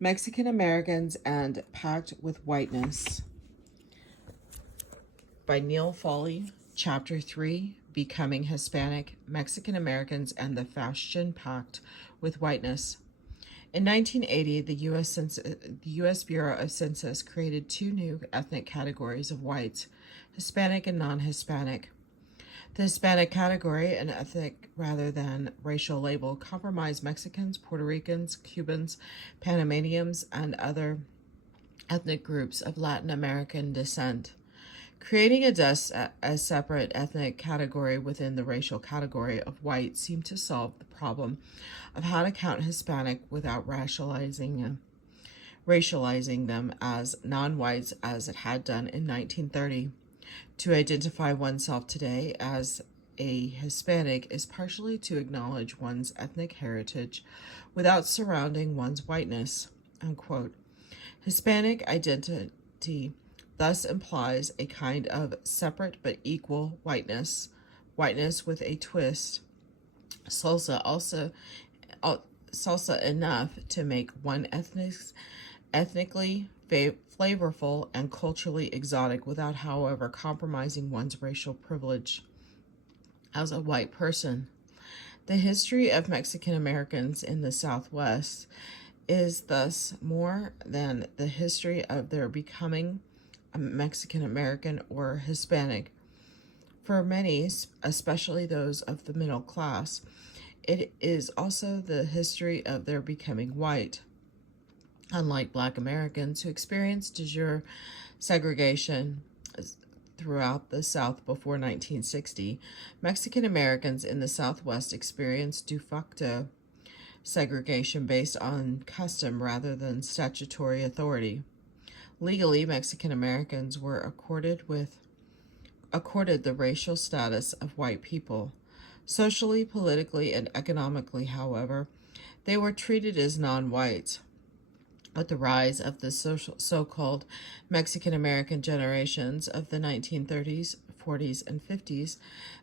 Mexican Americans and Pact with Whiteness by Neil Foley, Chapter 3, Becoming Hispanic, Mexican Americans and the Faustian Pact with Whiteness. In 1980, the U.S. Bureau of Census created two new ethnic categories of whites, Hispanic and non-Hispanic. The Hispanic category, an ethnic rather than racial label, comprised Mexicans, Puerto Ricans, Cubans, Panamanians, and other ethnic groups of Latin American descent. Creating a separate ethnic category within the racial category of white seemed to solve the problem of how to count Hispanic without racializing them as non-whites as it had done in 1930. To identify oneself today as a Hispanic is partially to acknowledge one's ethnic heritage without surrounding one's whiteness, unquote. Hispanic identity thus implies a kind of separate but equal whiteness with a twist, salsa enough to make one ethnically flavorful and culturally exotic without, however, compromising one's racial privilege as a white person. The history of Mexican Americans in the Southwest is thus more than the history of their becoming a Mexican American or Hispanic. For many, especially those of the middle class, it is also the history of their becoming white. Unlike Black Americans who experienced de jure segregation throughout the South before 1960, Mexican Americans in the Southwest experienced de facto segregation based on custom rather than statutory authority. Legally, Mexican Americans were accorded the racial status of white people. Socially, politically, and economically, however, they were treated as non-whites. With the rise of the so-called Mexican American generations of the 1930s, 40s, and 50s,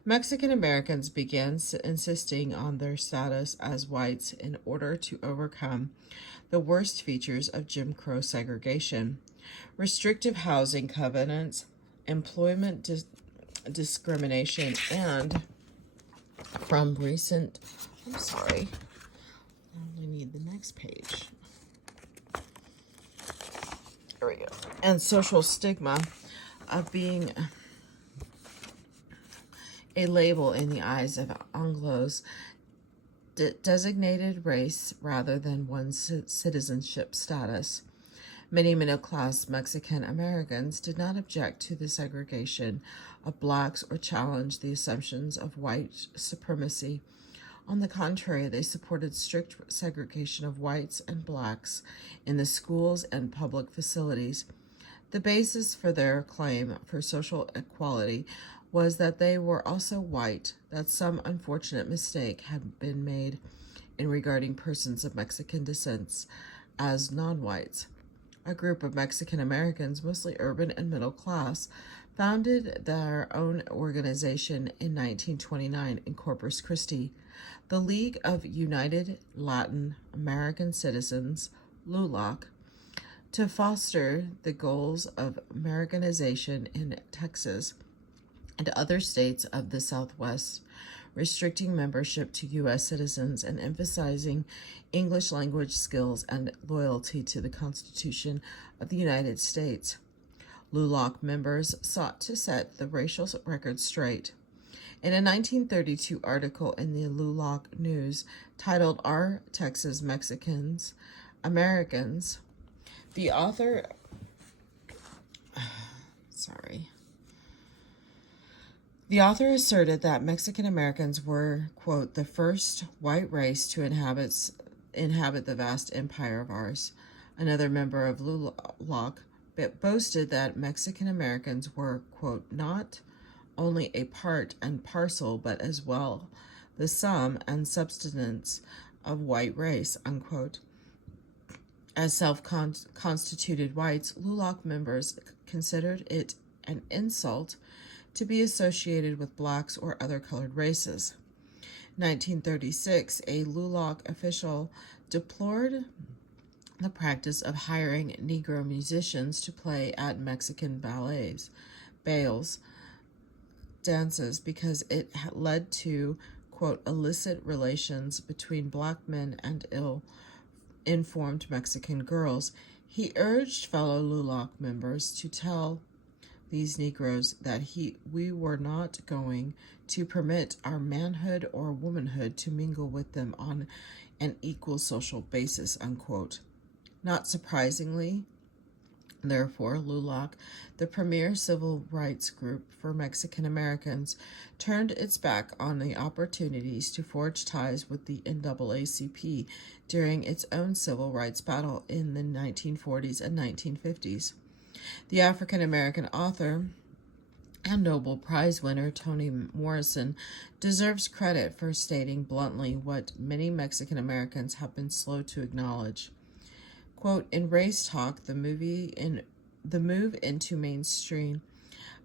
Mexican Americans began insisting on their status as whites in order to overcome the worst features of Jim Crow segregation. Restrictive housing covenants, employment discrimination, and from recent, I only need the next page. There we go. And social stigma of being a label in the eyes of Anglos designated race rather than one's citizenship status. Many middle-class Mexican Americans did not object to the segregation of blacks or challenge the assumptions of white supremacy. On the contrary, they supported strict segregation of whites and blacks in the schools and public facilities. The basis for their claim for social equality was that they were also white, that some unfortunate mistake had been made in regarding persons of Mexican descent as non-whites. A group of Mexican Americans, mostly urban and middle class, founded their own organization in 1929 in Corpus Christi, the League of United Latin American Citizens, LULAC, to foster the goals of Americanization in Texas and other states of the Southwest, restricting membership to U.S. citizens and emphasizing English language skills and loyalty to the Constitution of the United States. LULAC members sought to set the racial record straight. In a 1932 article in the LULAC News titled "Are Texas Mexicans Americans?", the author asserted that Mexican Americans were, quote, the first white race to inhabit the vast empire of ours. Another member of LULAC boasted that Mexican Americans were, quote, not only a part and parcel, but as well the sum and substance of white race, unquote. As self-constituted whites, LULAC members considered it an insult to be associated with blacks or other colored races. 1936, a LULAC official deplored the practice of hiring Negro musicians to play at Mexican bales, dances, because it had led to, quote, illicit relations between black men and ill-informed Mexican girls. He urged fellow LULAC members to tell these Negroes that we were not going to permit our manhood or womanhood to mingle with them on an equal social basis, unquote. Not surprisingly, therefore, LULAC, the premier civil rights group for Mexican Americans, turned its back on the opportunities to forge ties with the NAACP during its own civil rights battle in the 1940s and 1950s. The African-American author and Nobel Prize winner Toni Morrison deserves credit for stating bluntly what many Mexican Americans have been slow to acknowledge. Quote, in Race Talk, the move into mainstream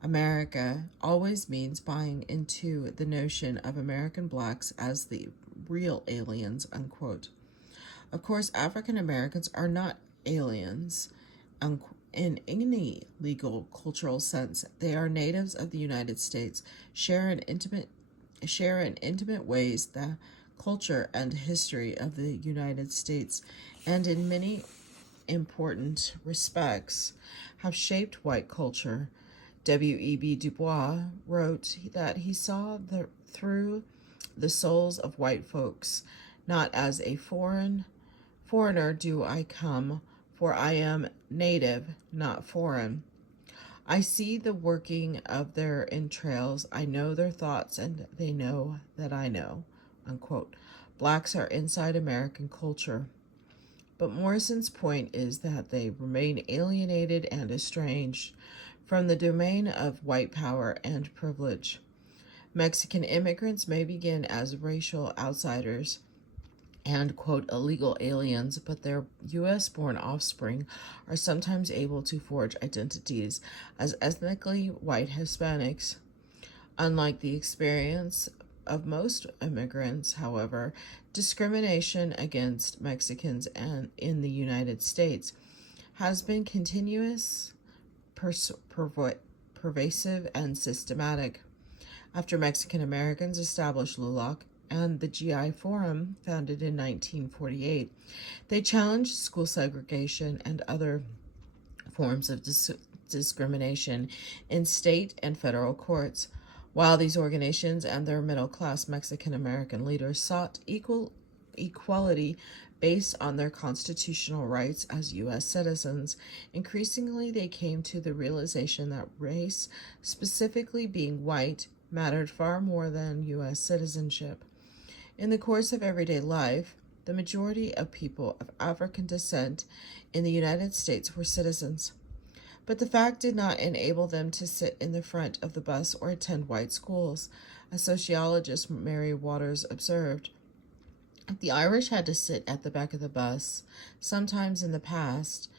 America always means buying into the notion of American blacks as the real aliens, unquote. Of course, African Americans are not aliens, in any legal cultural sense. They are natives of the United States, share in intimate ways the culture and history of the United States, and in many important respects have shaped white culture. W.E.B. Du Bois wrote that he saw through the souls of white folks, not as a foreigner do I come, for I am native, not foreign. I see the working of their entrails, I know their thoughts, and they know that I know, unquote. Blacks are inside American culture. But Morrison's point is that they remain alienated and estranged from the domain of white power and privilege. Mexican immigrants may begin as racial outsiders and, quote, illegal aliens, but their U.S.-born offspring are sometimes able to forge identities as ethnically white Hispanics. Unlike the experience of most immigrants, however, discrimination against Mexicans in the United States has been continuous, pervasive, and systematic. After Mexican Americans established LULAC and the GI Forum, founded in 1948, they challenged school segregation and other forms of discrimination in state and federal courts. While these organizations and their middle-class Mexican-American leaders sought equality based on their constitutional rights as U.S. citizens, increasingly they came to the realization that race, specifically being white, mattered far more than U.S. citizenship. In the course of everyday life, the majority of people of African descent in the United States were citizens. But the fact did not enable them to sit in the front of the bus or attend white schools, as sociologist Mary Waters observed. If the Irish had to sit at the back of the bus, sometimes in the past,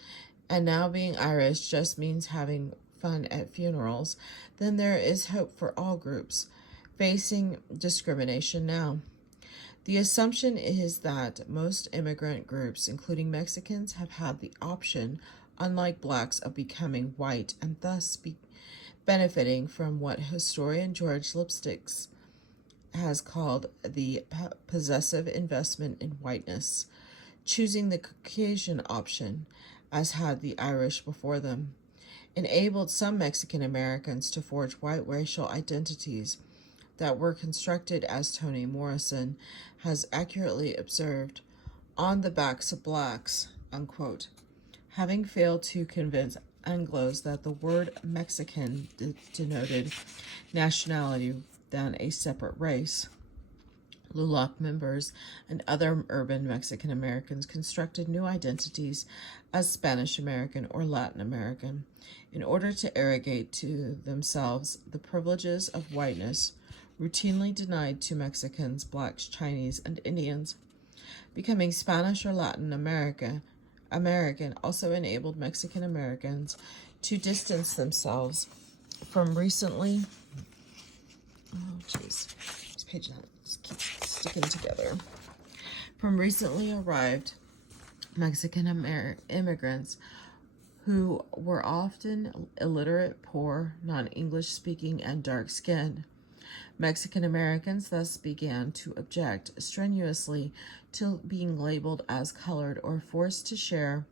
and now being Irish just means having fun at funerals, then there is hope for all groups facing discrimination now. The assumption is that most immigrant groups, including Mexicans, have had the option, unlike blacks, of becoming white and thus benefiting from what historian George Lipsticks has called the possessive investment in whiteness. Choosing the Caucasian option, as had the Irish before them, enabled some Mexican Americans to forge white racial identities that were constructed, as Toni Morrison has accurately observed, on the backs of blacks, unquote, having failed to convince Anglos that the word Mexican denoted nationality than a separate race. LULAC members and other urban Mexican Americans constructed new identities as Spanish American or Latin American in order to arrogate to themselves the privileges of whiteness routinely denied to Mexicans, blacks, Chinese, and Indians. Becoming Spanish or Latin American also enabled Mexican Americans to distance themselves from recently these pages keep sticking together, from recently arrived Mexican immigrants who were often illiterate, poor, non-English speaking, and dark-skinned. Mexican Americans thus began to object strenuously to being labeled as colored or forced to share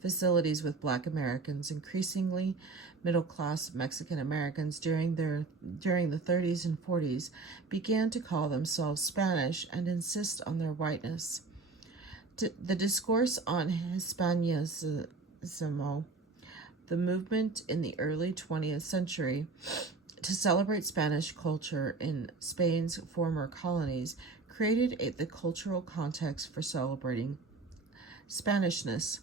facilities with Black Americans. Increasingly, middle-class Mexican Americans during the 30s and 40s began to call themselves Spanish and insist on their whiteness. The discourse on Hispanias, the movement in the early 20th century to celebrate Spanish culture in Spain's former colonies, created the cultural context for celebrating Spanishness,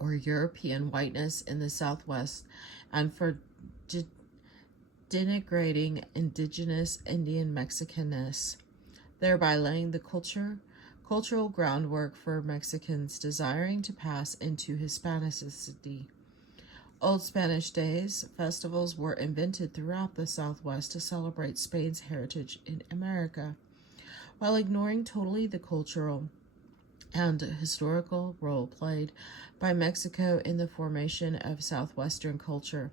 or European whiteness in the Southwest, and for denigrating indigenous Indian Mexicanness, thereby laying the cultural groundwork for Mexicans desiring to pass into Hispanicity. Old Spanish Days festivals were invented throughout the Southwest to celebrate Spain's heritage in America, while ignoring totally the cultural and historical role played by Mexico in the formation of Southwestern culture.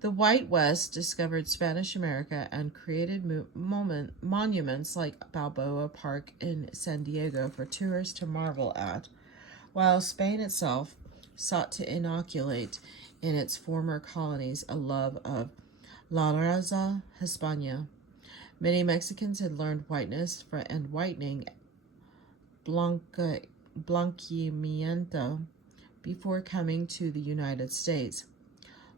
The White West discovered Spanish America and created monuments like Balboa Park in San Diego for tourists to marvel at, while Spain itself sought to inoculate in its former colonies a love of La Raza Hispana. Many Mexicans had learned whiteness and whitening, blanqueamiento, before coming to the United States.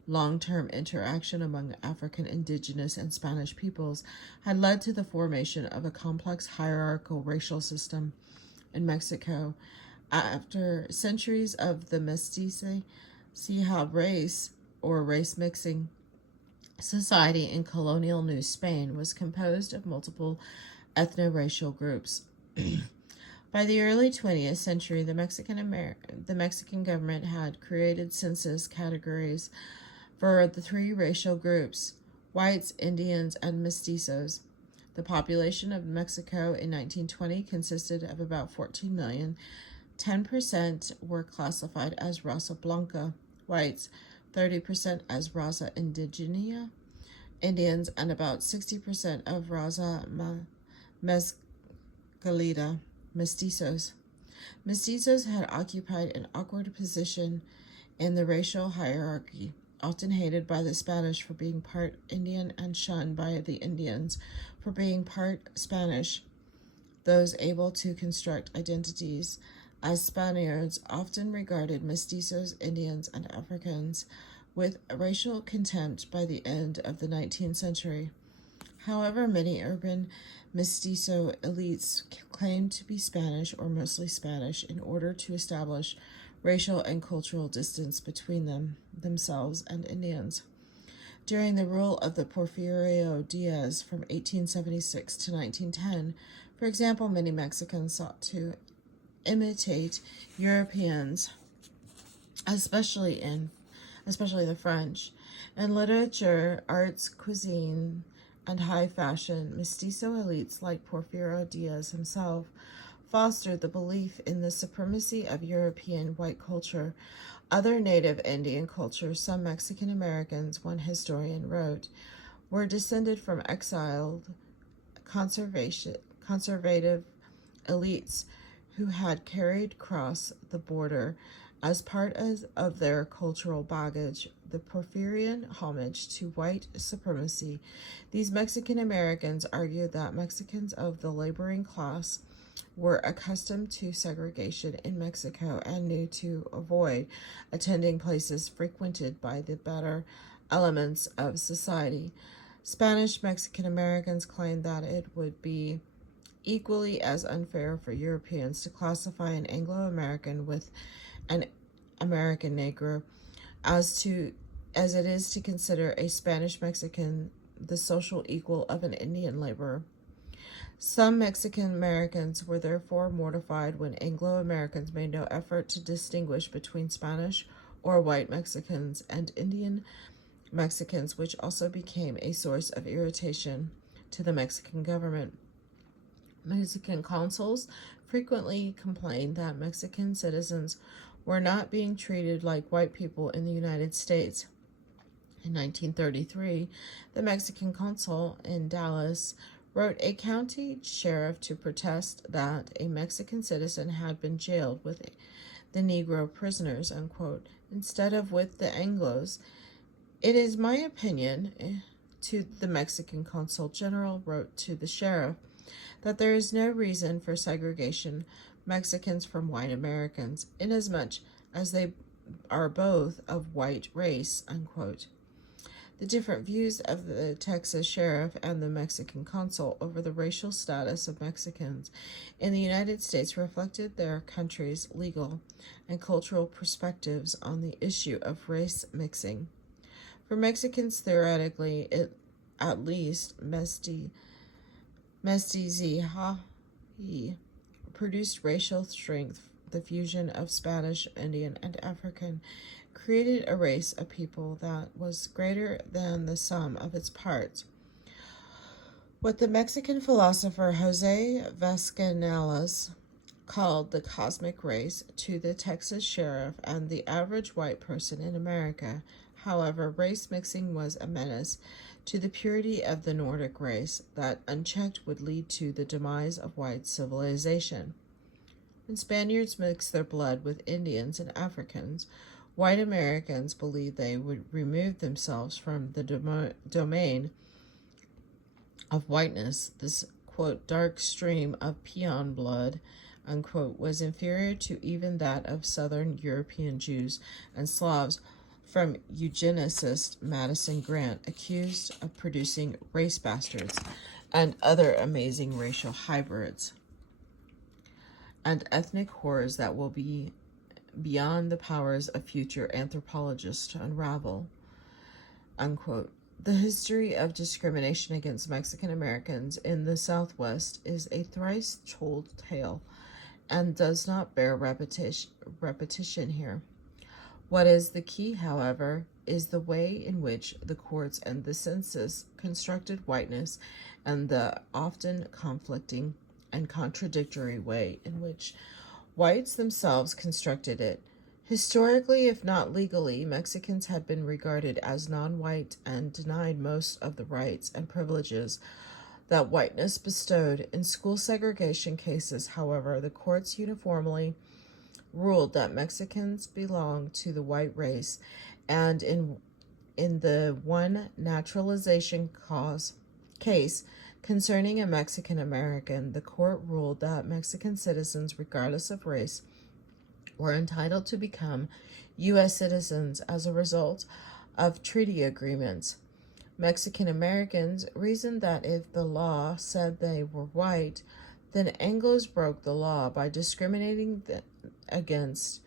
Long-term interaction among African, indigenous, and Spanish peoples had led to the formation of a complex hierarchical racial system in Mexico. After centuries of the mestizo, race or race mixing, society in colonial New Spain was composed of multiple ethno-racial groups. By the early 20th century, the Mexican government had created census categories for the three racial groups: whites, Indians, and mestizos. The population of Mexico in 1920 consisted of about 14 million. 10% were classified as raza blanca, whites, 30% as raza indigena, Indians, and about 60% of raza mezclita, mestizos. Mestizos had occupied an awkward position in the racial hierarchy, often hated by the Spanish for being part Indian and shunned by the Indians for being part Spanish. Those able to construct identities as Spaniards often regarded mestizos, Indians, and Africans with racial contempt by the end of the 19th century. However, many urban mestizo elites claimed to be Spanish or mostly Spanish in order to establish racial and cultural distance between themselves and Indians. During the rule of the Porfirio Diaz from 1876 to 1910, for example, many Mexicans sought to imitate Europeans, especially the French. In literature, arts, cuisine, and high fashion, mestizo elites like Porfirio Diaz himself fostered the belief in the supremacy of European white culture. Other native Indian cultures, some Mexican Americans, one historian wrote, were descended from exiled conservative elites who had carried across the border as part of their cultural baggage the Porfirian homage to white supremacy. These Mexican Americans argued that Mexicans of the laboring class were accustomed to segregation in Mexico and knew to avoid attending places frequented by the better elements of society. Spanish Mexican Americans claimed that it would be equally as unfair for Europeans to classify an Anglo-American with an American Negro as it is to consider a Spanish Mexican the social equal of an Indian laborer. Some Mexican Americans were therefore mortified when Anglo-Americans made no effort to distinguish between Spanish or white Mexicans and Indian Mexicans, which also became a source of irritation to the Mexican government. Mexican consuls frequently complained that Mexican citizens were not being treated like white people in the United States. In 1933, the Mexican consul in Dallas wrote a county sheriff to protest that a Mexican citizen had been jailed with the Negro prisoners, unquote, instead of with the Anglos. It is my opinion, to the Mexican consul general wrote to the sheriff, that there is no reason for segregation Mexicans from white Americans, inasmuch as they are both of white race, unquote. The different views of the Texas sheriff and the Mexican consul over the racial status of Mexicans in the United States reflected their country's legal and cultural perspectives on the issue of race mixing. For Mexicans, theoretically, at least, mestizaje produced racial strength. The fusion of Spanish, Indian, and African created a race of people that was greater than the sum of its parts. What the Mexican philosopher Jose Vasconcelos called the cosmic race to the Texas sheriff and the average white person in America, however, race mixing was a menace to the purity of the Nordic race that, unchecked, would lead to the demise of white civilization. When Spaniards mixed their blood with Indians and Africans, white Americans believed they would remove themselves from the domain of whiteness. This, quote, dark stream of peon blood, unquote, was inferior to even that of Southern European Jews and Slavs, from eugenicist Madison Grant, accused of producing race bastards and other amazing racial hybrids and ethnic horrors that will be beyond the powers of future anthropologists to unravel, unquote. The history of discrimination against Mexican Americans in the Southwest is a thrice told tale and does not bear repetition here. What is the key, however, is the way in which the courts and the census constructed whiteness and the often conflicting and contradictory way in which whites themselves constructed it. Historically, if not legally, Mexicans had been regarded as non-white and denied most of the rights and privileges that whiteness bestowed. In school segregation cases, however, the courts uniformly ruled that Mexicans belonged to the white race, and in the one naturalization case concerning a Mexican American, the court ruled that Mexican citizens, regardless of race, were entitled to become U.S. citizens as a result of treaty agreements. Mexican Americans reasoned that if the law said they were white, then Anglos broke the law by discriminating against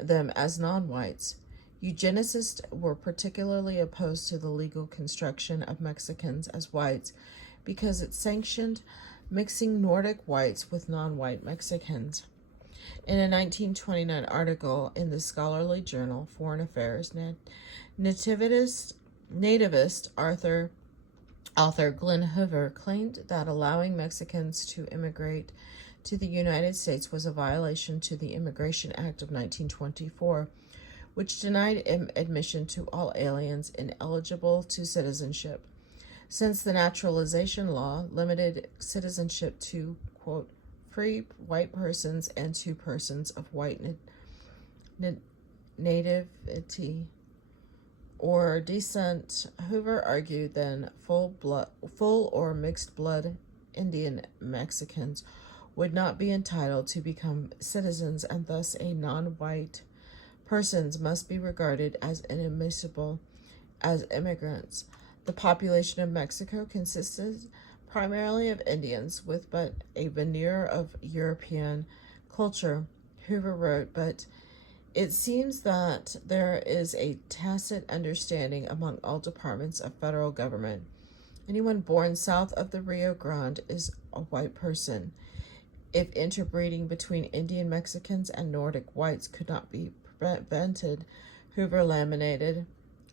them as non-whites. Eugenicists were particularly opposed to the legal construction of Mexicans as whites because it sanctioned mixing Nordic whites with non-white Mexicans. In a 1929 article in the scholarly journal Foreign Affairs, nativist author Glenn Hoover claimed that allowing Mexicans to immigrate to the United States was a violation to the Immigration Act of 1924, which denied admission to all aliens ineligible to citizenship, since the naturalization law limited citizenship to, quote, free white persons and to persons of white nativity or descent. Hoover argued then full or mixed blood Indian Mexicans would not be entitled to become citizens, and thus a non-white persons must be regarded as inadmissible as immigrants. The population of Mexico consisted primarily of Indians with but a veneer of European culture, Hoover wrote, but it seems that there is a tacit understanding among all departments of federal government. Anyone born south of the Rio Grande is a white person. If interbreeding between Indian Mexicans and Nordic whites could not be prevented, Hoover laminated,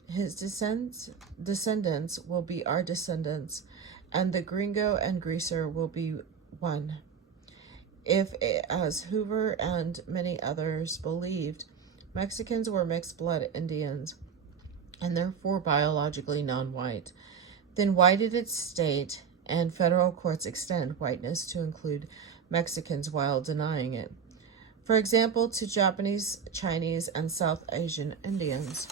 his descendants will be our descendants, and the gringo and greaser will be one. If, as Hoover and many others believed, Mexicans were mixed-blood Indians and therefore biologically non-white, then why did its state and federal courts extend whiteness to include Mexicans while denying it? For example, to Japanese, Chinese, and South Asian Indians.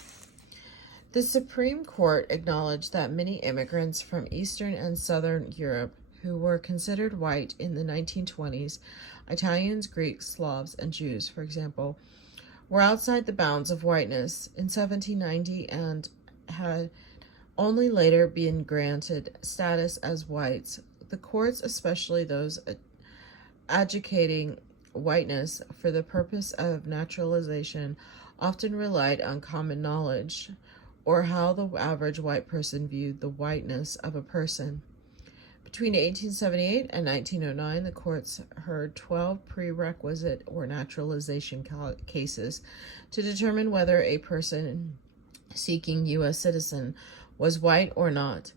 The Supreme Court acknowledged that many immigrants from Eastern and Southern Europe who were considered white in the 1920s, Italians, Greeks, Slavs, and Jews, for example, were outside the bounds of whiteness in 1790 and had only later been granted status as whites. The courts, especially those advocating whiteness for the purpose of naturalization, often relied on common knowledge or how the average white person viewed the whiteness of a person. Between 1878 and 1909, the courts heard 12 prerequisite or naturalization cases to determine whether a person seeking U.S. citizen was white or not.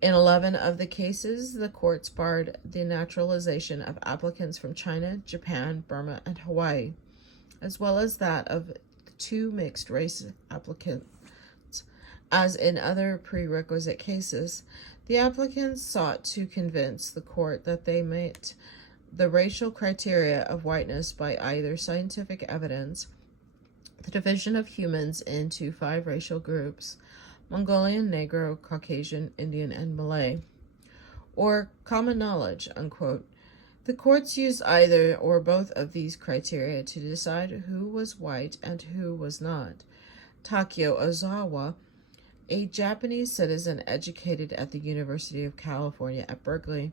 In 11 of the cases, the courts barred the naturalization of applicants from China, Japan, Burma, and Hawaii, as well as that of two mixed-race applicants. As in other prerequisite cases, the applicants sought to convince the court that they met the racial criteria of whiteness by either scientific evidence, the division of humans into 5 racial groups, Mongolian, Negro, Caucasian, Indian, and Malay, or common knowledge, unquote. The courts used either or both of these criteria to decide who was white and who was not. Takeo Ozawa, a Japanese citizen educated at the University of California at Berkeley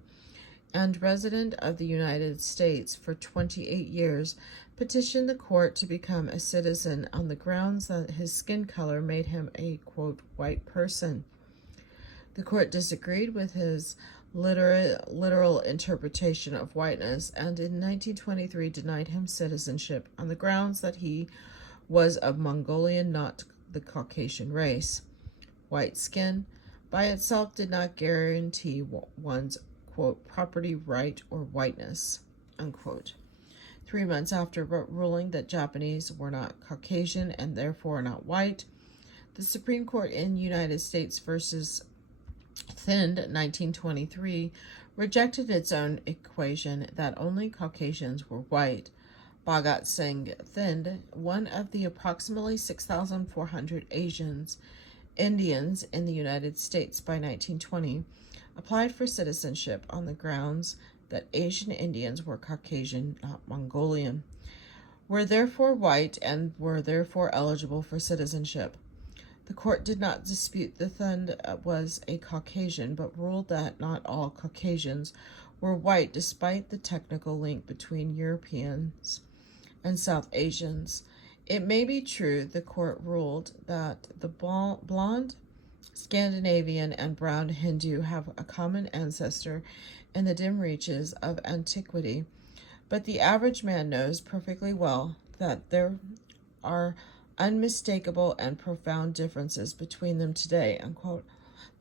and resident of the United States for 28 years, petitioned the court to become a citizen on the grounds that his skin color made him a, quote, white person. The court disagreed with his literal interpretation of whiteness and in 1923 denied him citizenship on the grounds that he was of Mongolian, not the Caucasian race. White skin by itself did not guarantee one's, quote, property right or whiteness, unquote. 3 months after ruling that Japanese were not Caucasian and therefore not white, the Supreme Court in United States versus Thind, 1923, rejected its own equation that only Caucasians were white. Bhagat Singh Thind, one of the approximately 6,400 Indians in the United States by 1920, applied for citizenship on the grounds that Asian Indians were Caucasian, not Mongolian, were therefore white, and were therefore eligible for citizenship. The court did not dispute that Thind was a Caucasian, but ruled that not all Caucasians were white despite the technical link between Europeans and South Asians. It may be true, the court ruled, that the blonde Scandinavian and brown Hindu have a common ancestor in the dim reaches of antiquity, but the average man knows perfectly well that there are unmistakable and profound differences between them today, unquote.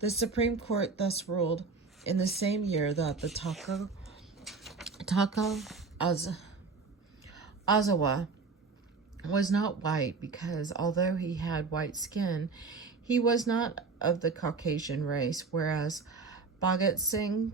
The Supreme Court thus ruled in the same year that the Takeo Ozawa was not white because, although he had white skin, he was not of the Caucasian race, whereas Bhagat Singh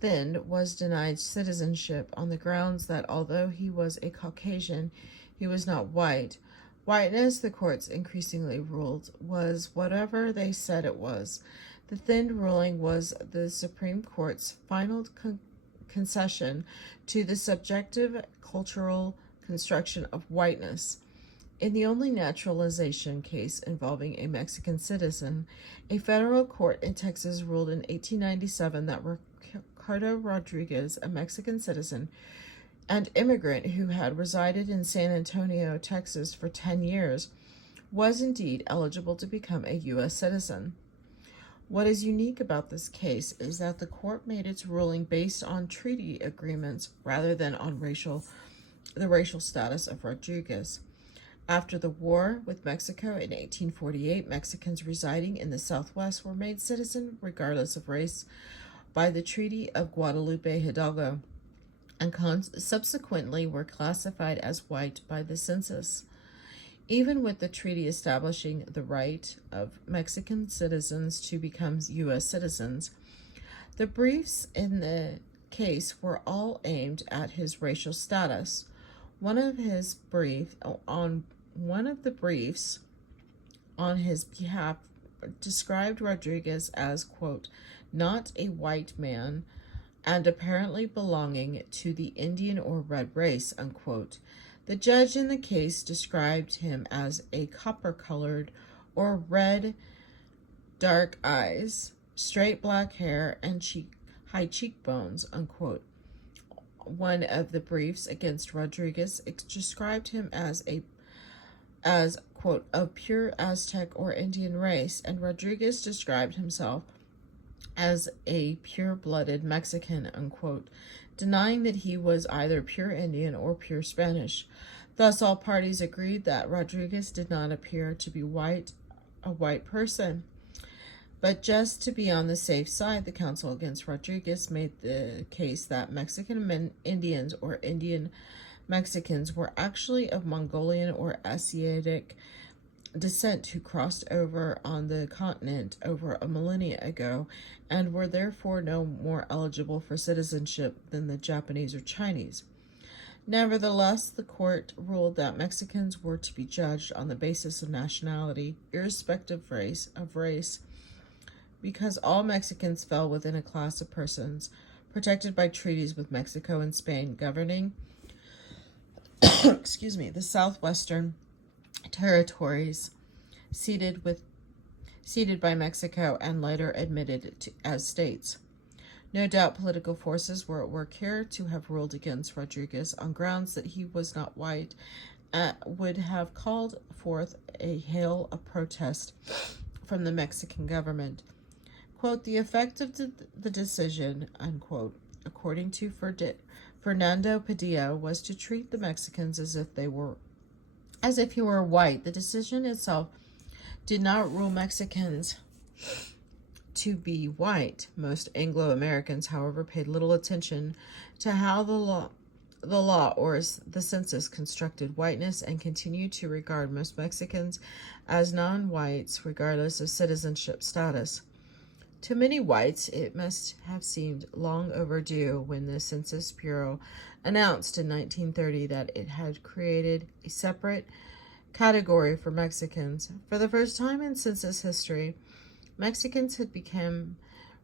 Thind was denied citizenship on the grounds that, although he was a Caucasian, he was not white. Whiteness, the courts increasingly ruled, was whatever they said it was. The Thind ruling was the Supreme Court's final concession to the subjective cultural construction of whiteness. In the only naturalization case involving a Mexican citizen, a federal court in Texas ruled in 1897 that Ricardo Rodriguez, a Mexican citizen and immigrant who had resided in San Antonio, Texas for 10 years, was indeed eligible to become a U.S. citizen. What is unique about this case is that the court made its ruling based on treaty agreements rather than on the racial status of Rodriguez. After the war with Mexico in 1848, Mexicans residing in the Southwest were made citizen regardless of race by the Treaty of Guadalupe Hidalgo, and subsequently were classified as white by the census. Even with the treaty establishing the right of Mexican citizens to become U.S. citizens, the briefs in the case were all aimed at his racial status. One of the briefs on his behalf described Rodriguez as, quote, not a white man and apparently belonging to the Indian or red race, unquote. The judge in the case described him as a copper-colored or red, dark eyes, straight black hair, and high cheekbones, unquote. One of the briefs against Rodriguez described him as quote, of pure Aztec or Indian race, and Rodriguez described himself as a pure-blooded Mexican, unquote, denying that he was either pure Indian or pure Spanish. Thus, all parties agreed that Rodriguez did not appear to be a white person. But just to be on the safe side, the counsel against Rodriguez made the case that Mexican Indians or Indian Mexicans were actually of Mongolian or Asiatic descent who crossed over on the continent over a millennia ago and were therefore no more eligible for citizenship than the Japanese or Chinese. Nevertheless, the court ruled that Mexicans were to be judged on the basis of nationality, irrespective of race, because all Mexicans fell within a class of persons protected by treaties with Mexico and Spain governing the southwestern territories ceded by Mexico and later admitted as states. No doubt political forces were at work here to have ruled against Rodriguez on grounds that he was not white, would have called forth a hail of protest from the Mexican government. Quote, the effect of the decision, unquote, according to Fernando Padilla, was to treat the Mexicans as if he were white. The decision itself did not rule Mexicans to be white. Most Anglo-Americans, however, paid little attention to how the law or the census constructed whiteness and continued to regard most Mexicans as non-whites regardless of citizenship status. To many whites, it must have seemed long overdue when the Census Bureau announced in 1930 that it had created a separate category for Mexicans. For the first time in census history, Mexicans had become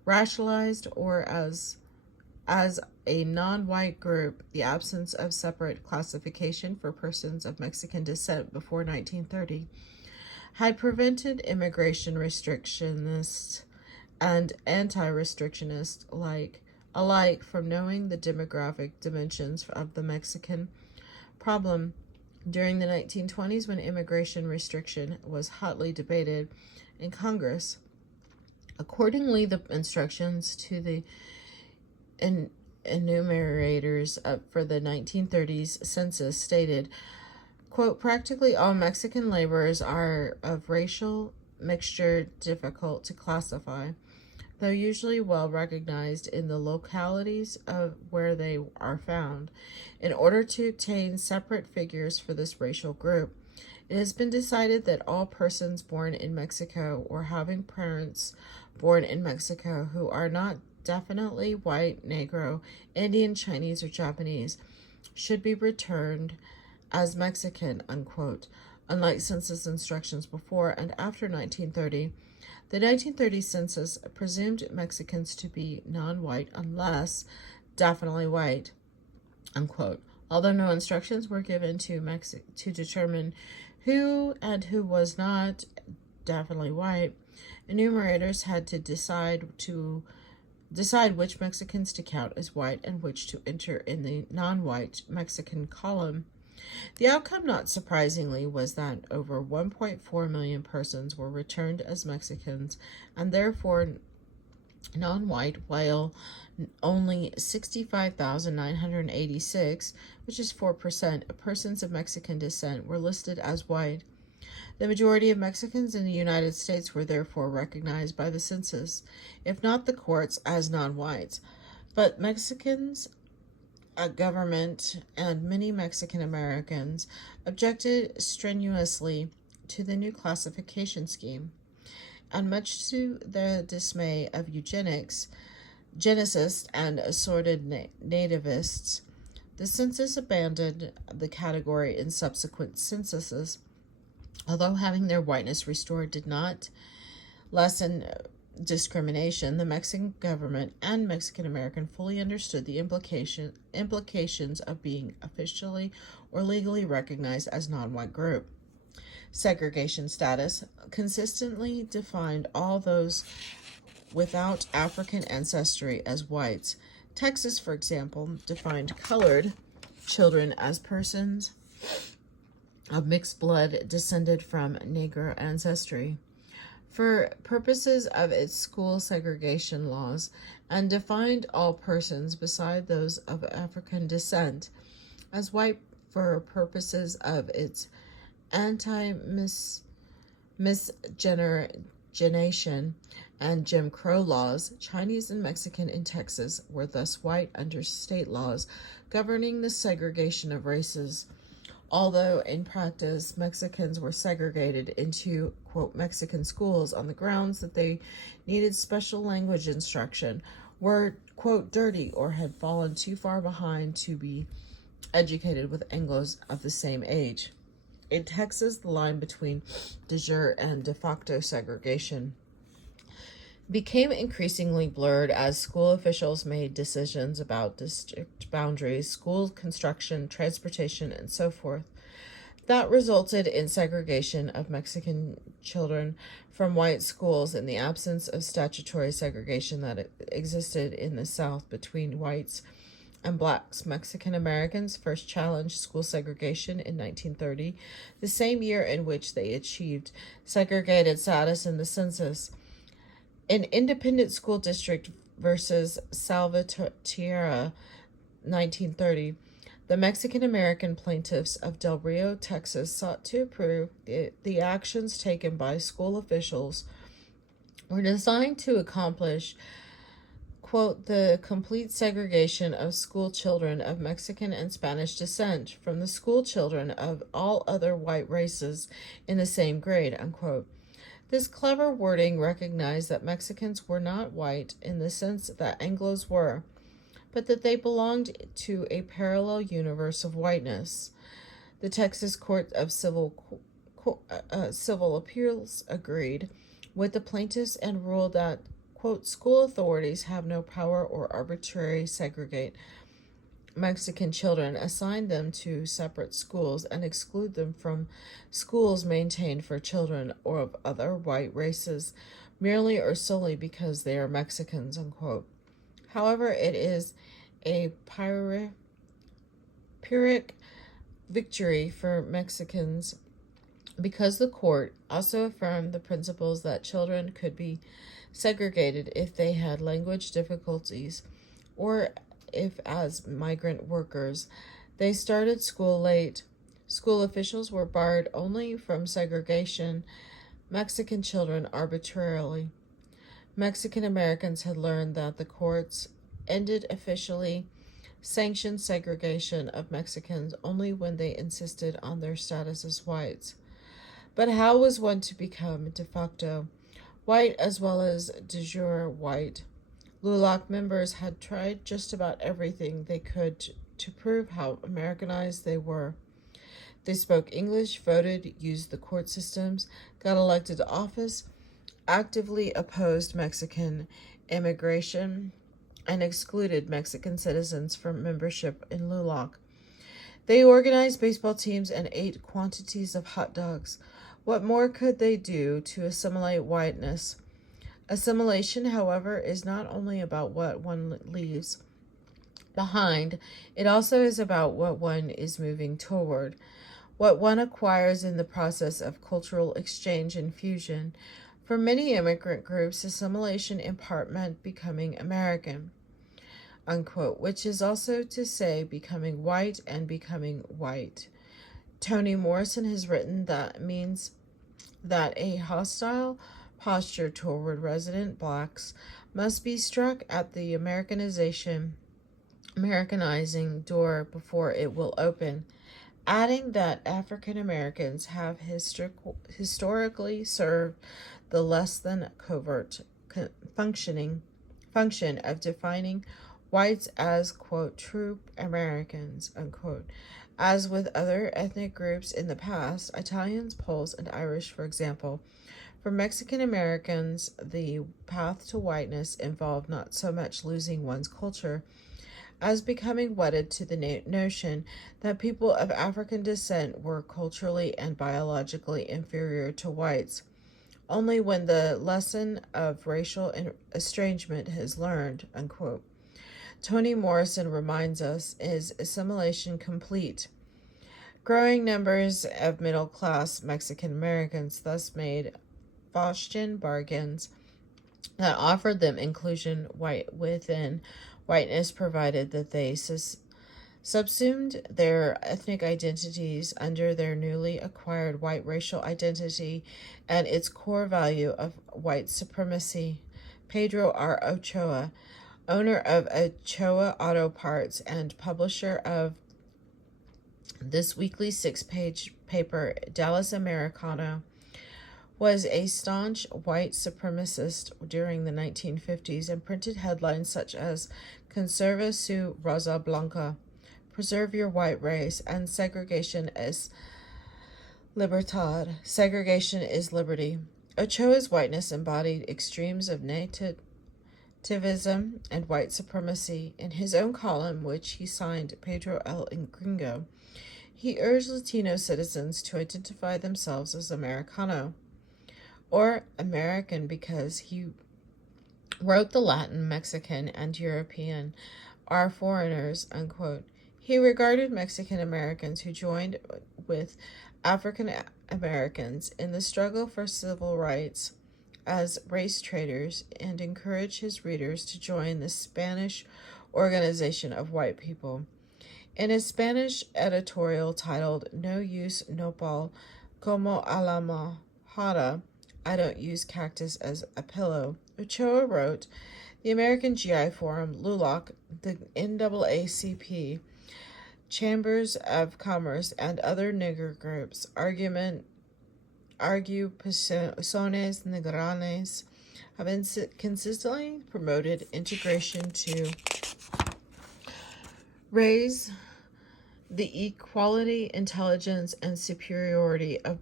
racialized or as a non-white group. The absence of separate classification for persons of Mexican descent before 1930 had prevented immigration restrictionists and anti-restrictionists alike from knowing the demographic dimensions of the Mexican problem. During the 1920s, when immigration restriction was hotly debated in Congress, accordingly, the instructions to the enumerators for the 1930s census stated, quote, practically all Mexican laborers are of racial mixture difficult to classify, though usually well recognized in the localities of where they are found. In order to obtain separate figures for this racial group, it has been decided that all persons born in Mexico or having parents born in Mexico who are not definitely white, Negro, Indian, Chinese, or Japanese should be returned as Mexican, unquote. Unlike census instructions before and after 1930, the 1930 census presumed Mexicans to be non-white unless definitely white, unquote. Although no instructions were given to determine who and who was not definitely white, enumerators had to decide which Mexicans to count as white and which to enter in the non-white Mexican column. The outcome, not surprisingly, was that over 1.4 million persons were returned as Mexicans and therefore non-white, while only 65,986, which is 4%, of persons of Mexican descent were listed as white. The majority of Mexicans in the United States were therefore recognized by the census, if not the courts, as non-whites. But Mexicans government and many Mexican Americans objected strenuously to the new classification scheme, and much to the dismay of geneticists, and assorted nativists, the census abandoned the category in subsequent censuses. Although having their whiteness restored did not lessen discrimination, the Mexican government and Mexican American fully understood the implications of being officially or legally recognized as non-white group. Segregation status consistently defined all those without African ancestry as whites. Texas, for example, defined colored children as persons of mixed blood descended from Negro ancestry for purposes of its school segregation laws, and defined all persons beside those of African descent as white for purposes of its anti-miscegenation and Jim Crow laws. Chinese and Mexican in Texas were thus white under state laws governing the segregation of races, although in practice Mexicans were segregated into, quote, Mexican schools on the grounds that they needed special language instruction, were, quote, dirty, or had fallen too far behind to be educated with Anglos of the same age. In Texas, the line between de jure and de facto segregation became increasingly blurred as school officials made decisions about district boundaries, school construction, transportation, and so forth. That resulted in segregation of Mexican children from white schools in the absence of statutory segregation that existed in the South between whites and blacks. Mexican Americans first challenged school segregation in 1930, the same year in which they achieved segregated status in the census. In Independent School District versus Salvatierra, 1930, the Mexican American plaintiffs of Del Rio, Texas, sought to prove the actions taken by school officials were designed to accomplish, quote, the complete segregation of school children of Mexican and Spanish descent from the school children of all other white races in the same grade, unquote. This clever wording recognized that Mexicans were not white in the sense that Anglos were, but that they belonged to a parallel universe of whiteness. The Texas Court of Civil Appeals agreed with the plaintiffs and ruled that, quote, school authorities have no power or arbitrarily segregate Mexican children, assign them to separate schools, and exclude them from schools maintained for children or of other white races merely or solely because they are Mexicans, unquote. However, it is a Pyrrhic victory for Mexicans because the court also affirmed the principles that children could be segregated if they had language difficulties or if, as migrant workers, they started school late. School officials were barred only from segregation Mexican children arbitrarily. Mexican Americans had learned that the courts ended officially sanctioned segregation of Mexicans only when they insisted on their status as whites. But how was one to become de facto white as well as de jure white? LULAC members had tried just about everything they could to prove how Americanized they were. They spoke English, voted, used the court systems, got elected to office, actively opposed Mexican immigration, and excluded Mexican citizens from membership in LULAC. They organized baseball teams and ate quantities of hot dogs. What more could they do to assimilate whiteness? Assimilation, however, is not only about what one leaves behind, it also is about what one is moving toward, what one acquires in the process of cultural exchange and fusion. For many immigrant groups, assimilation in part meant becoming American, unquote, which is also to say becoming white and becoming white. Toni Morrison has written that means that a hostile posture toward resident blacks must be struck at the Americanization Americanizing door before it will open, adding that African Americans have historically served the less than covert function of defining whites as, quote, true Americans, unquote. As with other ethnic groups in the past, Italians, Poles, and Irish, for example, for Mexican Americans, the path to whiteness involved not so much losing one's culture as becoming wedded to the notion that people of African descent were culturally and biologically inferior to whites. Only when the lesson of racial estrangement is learned, unquote. Toni Morrison reminds us, is assimilation complete. Growing numbers of middle-class Mexican Americans thus made Faustian bargains that offered them inclusion within whiteness, provided that they subsumed their ethnic identities under their newly acquired white racial identity and its core value of white supremacy. Pedro R. Ochoa, owner of Ochoa Auto Parts and publisher of this weekly 6-page paper, Dallas Americano, was a staunch white supremacist during the 1950s and printed headlines such as Conserva su Raza Blanca, Preserve Your White Race, and Segregation is Libertad, Segregation is Liberty. Ochoa's whiteness embodied extremes of nativism and white supremacy. In his own column, which he signed Pedro El Gringo, he urged Latino citizens to identify themselves as Americano, or American, because he wrote the Latin, Mexican, and European are foreigners, unquote. He regarded Mexican Americans who joined with African Americans in the struggle for civil rights as race traitors and encouraged his readers to join the Spanish Organization of White People. In a Spanish editorial titled No Use Nopal Como a la Mojada, I Don't Use Cactus as a Pillow, Ochoa wrote, the American GI Forum, LULAC, the NAACP, Chambers of Commerce, and other nigger groups argue personas negranes have consistently promoted integration to raise the equality, intelligence, and superiority of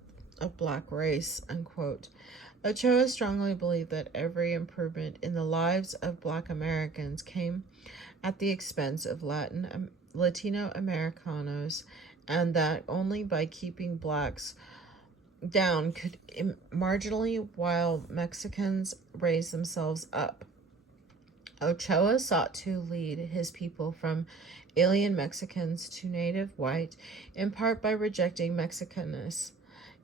black race, unquote. Ochoa strongly believed that every improvement in the lives of black Americans came at the expense of Latino Americanos, and that only by keeping blacks down could marginally while Mexicans raise themselves up. Ochoa sought to lead his people from alien Mexicans to native white, in part by rejecting Mexicanness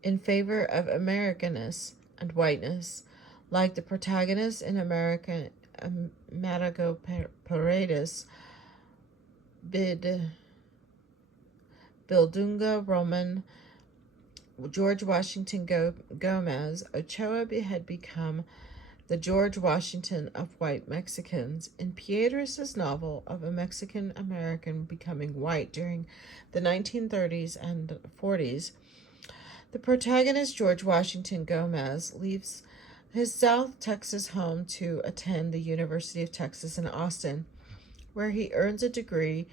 in favor of Americanness and whiteness, like the protagonist in America, Madigo Paredes, Bildunga Roman, George Washington Gomez. Ochoa had become the George Washington of white Mexicans. In Piedras' novel of a Mexican American becoming white during the 1930s and 40s, the protagonist, George Washington Gomez, leaves his South Texas home to attend the University of Texas in Austin, where he earns a degree,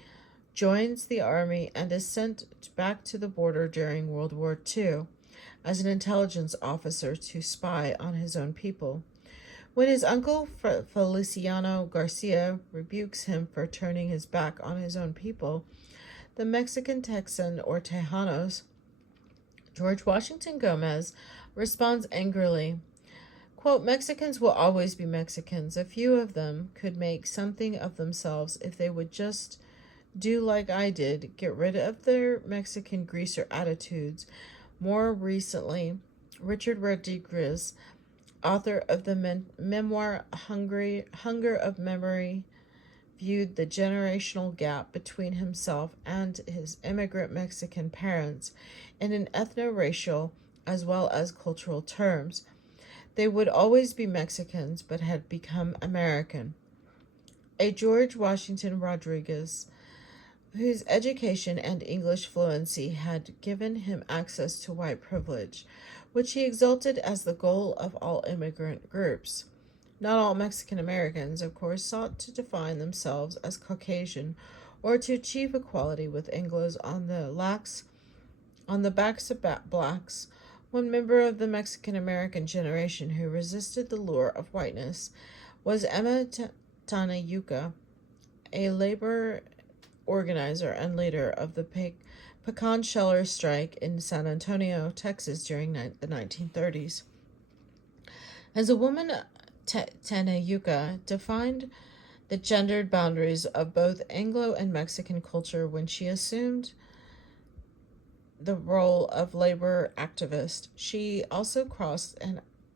joins the Army, and is sent back to the border during World War II as an intelligence officer to spy on his own people. When his uncle, Feliciano Garcia, rebukes him for turning his back on his own people, the Mexican Texan, or Tejanos, George Washington Gomez responds angrily, quote, Mexicans will always be Mexicans. A few of them could make something of themselves if they would just do like I did, get rid of their Mexican greaser attitudes. More recently, Richard Rodriguez, author of the memoir Hunger of Memory, viewed the generational gap between himself and his immigrant Mexican parents in an ethno-racial as well as cultural terms. They would always be Mexicans, but had become American. A George Washington Rodriguez whose education and English fluency had given him access to white privilege, which he exalted as the goal of all immigrant groups. Not all Mexican Americans, of course, sought to define themselves as Caucasian or to achieve equality with Anglos on the backs of blacks. One member of the Mexican American generation who resisted the lure of whiteness was Tana Yuka, a labor organizer and leader of the pecan sheller strike in San Antonio, Texas during the 1930s. As a woman, Tana Yuka defined the gendered boundaries of both Anglo and Mexican culture when she assumed the role of labor activist. She also crossed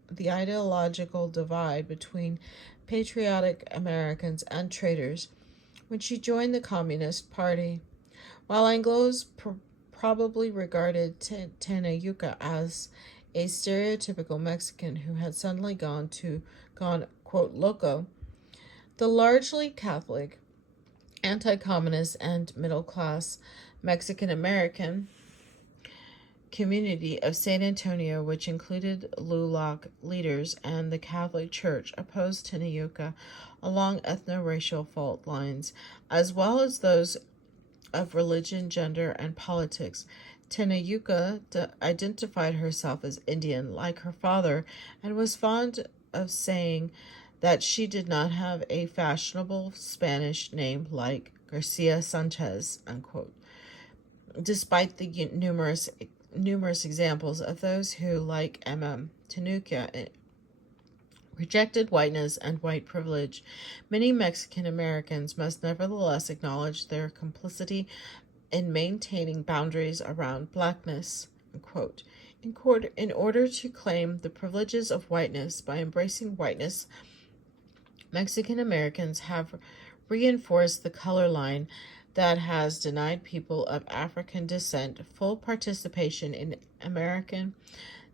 the ideological divide between patriotic Americans and traders when she joined the Communist Party. While Anglos probably regarded Tana Yuka as a stereotypical Mexican who had suddenly gone, quote, loco, the largely Catholic, anti-communist, and middle-class Mexican American community of San Antonio, which included LULAC leaders and the Catholic Church, opposed Tana Yuka along ethno-racial fault lines, as well as those of religion, gender, and politics. Tana Yuka identified herself as Indian, like her father, and was fond of saying that she did not have a fashionable Spanish name like Garcia Sanchez, unquote, despite the numerous examples of those who, like Tanuka, rejected whiteness and white privilege. Many Mexican Americans must nevertheless acknowledge their complicity in maintaining boundaries around blackness, unquote. In order to claim the privileges of whiteness by embracing whiteness, Mexican Americans have reinforced the color line that has denied people of African descent full participation in American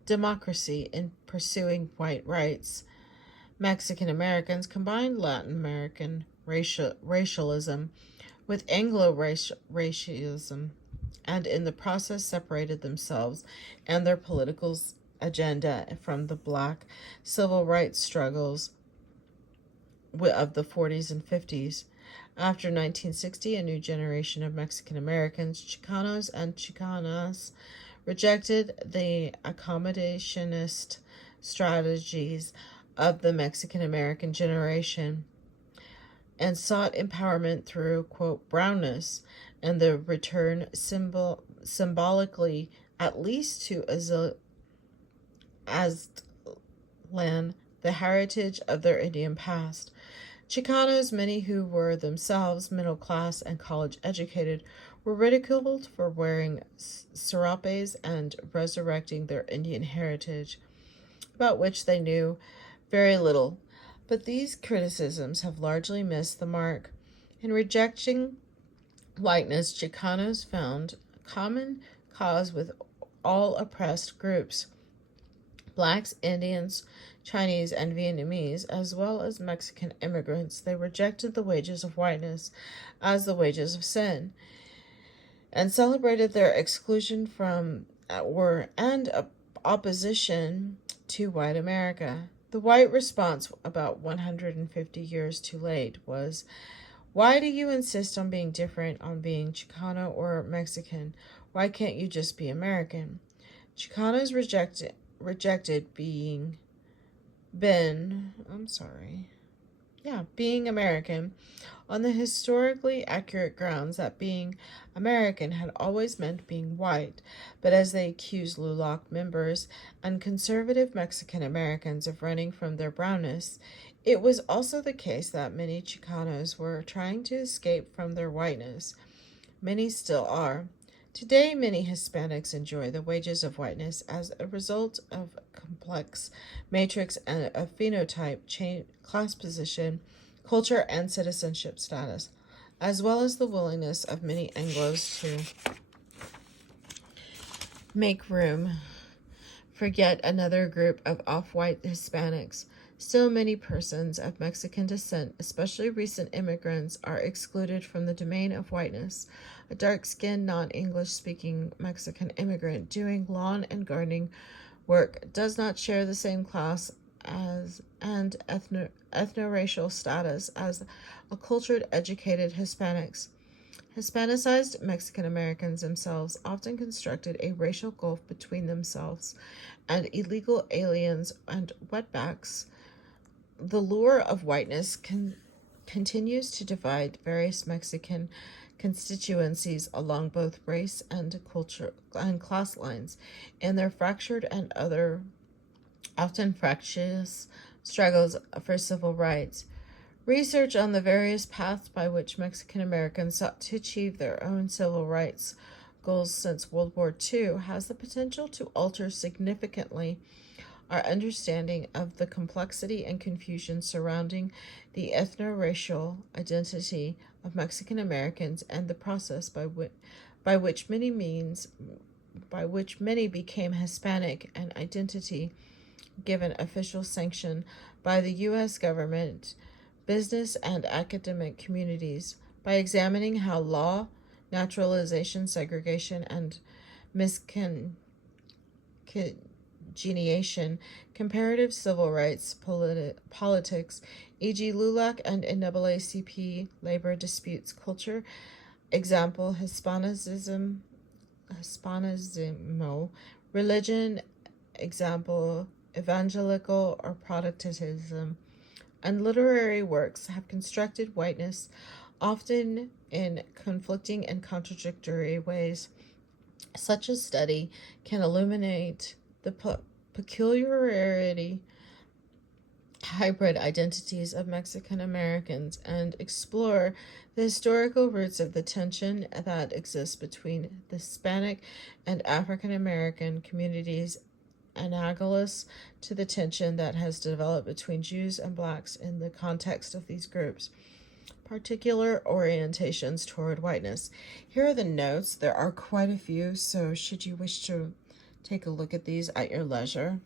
democracy in pursuing white rights. Mexican Americans combined Latin American racialism with Anglo-racialism, and in the process separated themselves and their political agenda from the black civil rights struggles of the 40s and 50s. After 1960, a new generation of Mexican Americans, Chicanos and Chicanas, rejected the accommodationist strategies of the Mexican American generation and sought empowerment through, quote, brownness and the return symbolically at least to Aztlan, the heritage of their Indian past. Chicanos, many who were themselves middle class and college educated, were ridiculed for wearing serapes and resurrecting their Indian heritage, about which they knew very little. But these criticisms have largely missed the mark. In rejecting whiteness, Chicanos found common cause with all oppressed groups, blacks, Indians, Chinese, and Vietnamese, as well as Mexican immigrants. They rejected the wages of whiteness as the wages of sin, and celebrated their exclusion from opposition to white America. The white response, about 150 years too late, was, "Why do you insist on being different, on being Chicano or Mexican? Why can't you just be American?" Chicanos rejected being American on the historically accurate grounds that being American had always meant being white, but as they accused LULAC members and conservative Mexican Americans of running from their brownness, it was also the case that many Chicanos were trying to escape from their whiteness. Many still are. Today, many Hispanics enjoy the wages of whiteness as a result of a complex matrix of phenotype, class position, culture, and citizenship status, as well as the willingness of many Anglos to make room for yet another group of off-white Hispanics. Still, many persons of Mexican descent, especially recent immigrants, are excluded from the domain of whiteness. A dark-skinned, non-English-speaking Mexican immigrant doing lawn and gardening work does not share the same class and ethno-racial status as a cultured, educated Hispanics. Hispanicized Mexican Americans themselves often constructed a racial gulf between themselves and illegal aliens and wetbacks. The lure of whiteness continues to divide various Mexican constituencies along both race and culture and class lines in their fractured and other often fractious struggles for civil rights. Research on the various paths by which Mexican Americans sought to achieve their own civil rights goals since World War II has the potential to alter significantly our understanding of the complexity and confusion surrounding the ethno-racial identity of Mexican Americans and the process by which many became Hispanic, an identity given official sanction by the U.S. government, business, and academic communities. By examining how law, naturalization, segregation, and miscegenation, comparative civil rights politics, e.g. LULAC and NAACP labor disputes culture, example Hispanismo, religion, example evangelical or Protestantism, and literary works have constructed whiteness often in conflicting and contradictory ways. Such a study can illuminate the peculiarity hybrid identities of Mexican Americans and explore the historical roots of the tension that exists between the Hispanic and African American communities, analogous to the tension that has developed between Jews and blacks in the context of these groups. Particular orientations toward whiteness. Here are the notes. There are quite a few, so should you wish to take a look at these at your leisure.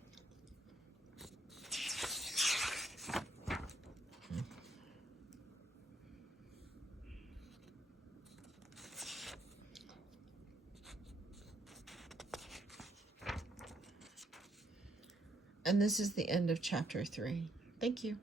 And this is the end of chapter 3. Thank you.